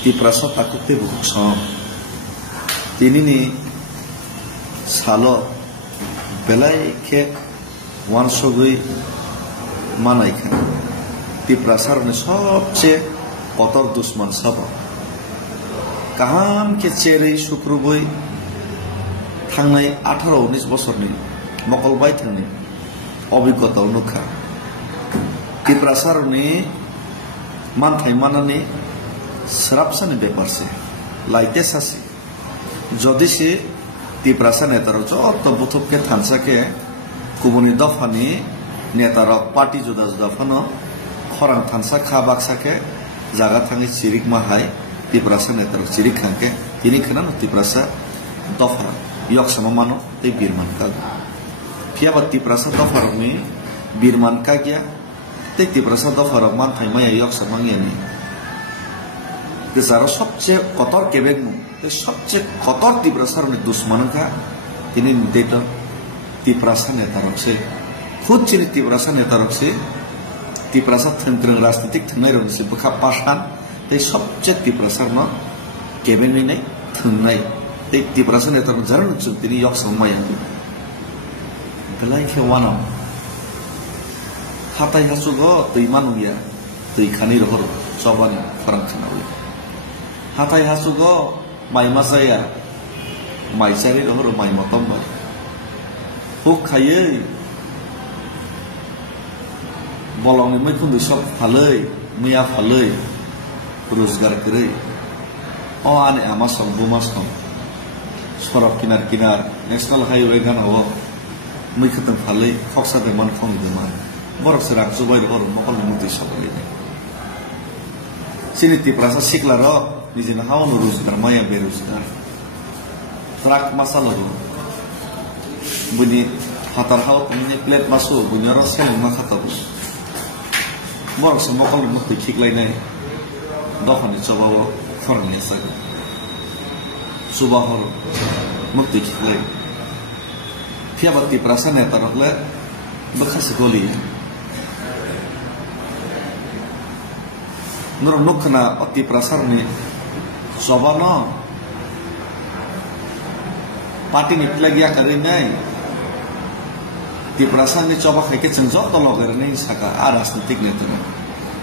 Tiprasa takutnya buksong. Ini nih salo belai ke wansogui mana ikan. Tiprasar nih सबसे kotor दुश्मन सब. Kahan ke ceri syukrubui tangnai 18-19 বছরনি মকলবাই থাংনি অভিজ্ঞতা অনুখা. Tiprasar nih mantai mana nih serapsan ব্যাপার সে লাইতে সাসি যদি সে তিপ্রাসা নেতার যত বুথকে থানসাকে কুবনি দফানি নেতার পার্টি জুদা জুদা ফানো খরাং থানসা খা বাকসাকে জায়গা থাঙি চিরিক মাহাই তিপ্রাসা নেতার চিরিক খাঙ্কে তিনি খান তিপ্রাসা দফা ইয়ক সমানো এই বীরমান কাগ ফিয়াবা তিপ্রাসা দফারনি বীরমান কাগিয়া তে তিপ্রাসা দফার মান থাইমাই ইয়ক সমাঙ্গিয়ানি যারা সবচেয়ে কতর কেবেগমু সবচেয়ে কতর তিপ্রাসার দুশ্মন খা তিনি নির্দেশ তিপ্রাসা নেতা রক্ষে খুদ চিনি তিপ্রাসা নেতা রক্ষে তিপ্রাসা থ্রেন রাজনীতিক থাই রয়েছে বখা পাশান এই সবচেয়ে তিপ্রাসার ন কেবেগনি নাই থাই এই তিপ্রাসা নেতার যারা নুকছেন তিনি ইয়ক সময় বেলাই খেওয়ানাম হাতাই হাসুগ তুই মানুয়া তুই খানি রহর সবানি ফরাংখানাওয়ে হাতাই হাসুগ মাই মাসায়া মাই চারি রহর মাই মতম্বা হুক খাইয়ে বলংনি मैखुन সব ফালই মিয়া ফালই রোজগার করে ও আনে আমার সব বুমাস কম সরব কিনার কিনার ন্যাশনাল হাইওয়ে গানাও मैखुन ফালই খকসাতে মান খং দেমান বরক সেরাক জুবাই রহর মকল মুদি সবলি সিনি তিপ্রাসা শিখলার নিজের হাওন রোজগার মায়া বেরোজগার ট্রাক মাসালো বুনি হাতার হাও তুমি প্লেট মাসো বুনিয়ার সেল মা খাতাবো বরক সে মকল মুদি ঠিকলাইনাই দখানি চবাও ফরনি সাগ সুবাহর মুদি ঠিকলাই ফিয়াবা তিপ্রাসা নেতা রহলে বখাসে গলি nur nukna oti prasar ni sobano parti ni lagi akari nai ti prasar ni coba khai ke cengjo to logar nei saka aras nitik ne tu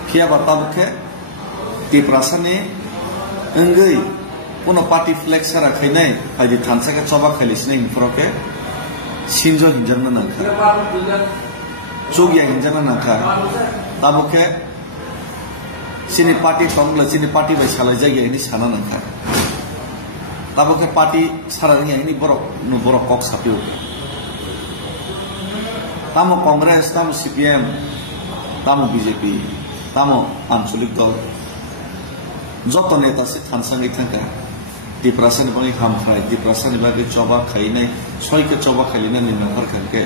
kia batab ke ti prasar ni engai puno parti flex sara khai nai ai di thansa ke coba khailis nei infro ke sinjo hinjan na kha chogya hinjan na kha tabuke sini parti tongla sini parti bai salai jaya ini sana nangka tabo ke parti sarangnya ini borok kok sapiu tamo kongres tamo CPM tamo BJP tamo anchulik dol joto neta se thansangi thangka tiprasan bagi kham khai tiprasan bagi coba khai nai soi ke coba khai nai nangkar khanke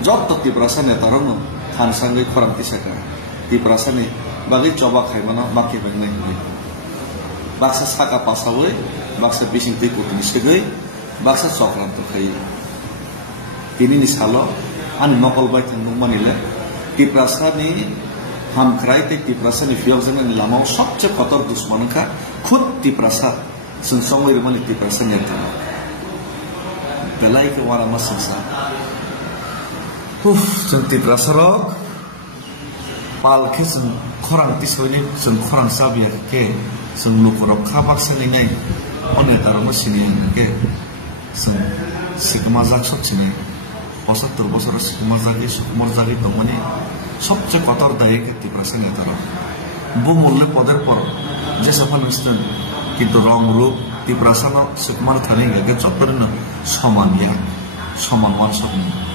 joto tiprasan neta rong thansangi khorang tisaka tiprasan ni bagi coba khai mana baki bangnai hai baksa saka pasawe baksa bising te kutni segai baksa sokran to khai ini ni salo an nokol bai thang manile tiprasa ni ham krai te tiprasa ni fiyojan ni lamau sabche kotor dushman kha khud tiprasa sungsongoi remani tiprasa ni ta belai ke wara masangsa jeng tiprasa rok pal ke sung khorang tisoni sung khorang sabia ke sung lukurok khabak seningai one tarama sini ke sung sikmazak sok chine 75 বছর sikmazaki sukmarzaki tomani সবচেয়ে কতর দায়ী ke tiprasa netara bu mulle poder por je safal mistan কিন্তু রং রূপ tiprasa no sukmar thani ge chottor na saman ya saman wan sakni